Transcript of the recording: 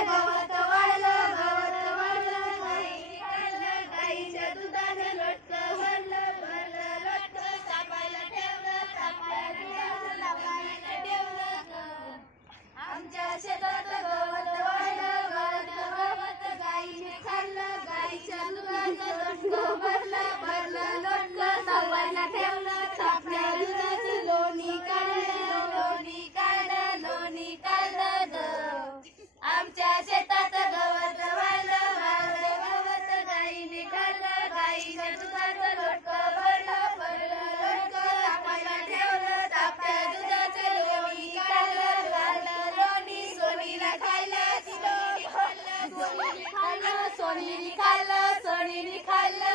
गवत वाढलं गाईने खाल्लं गाईच्या दुधानं लोटकं भरलं लोटकं तापायला ठेवलं आमच्या शेतात गवत वाढलं गवत गाईने खाल्लं गाईच्या दुधाचं लोटकं भरलं लोटकं तापायला ठेवलं तापल्या दुधाचं लोणी काढलं आमच्या शेतात गवत वाढलं गवत गाईने खाल्लं गाईच्या दुधाचं लोटकं भरलं लोटकं तापायला ठेवलं तापल्या दुधाचं लोणी काढलं लोणी सोनीला खाल्लं सोनीने खाल्लं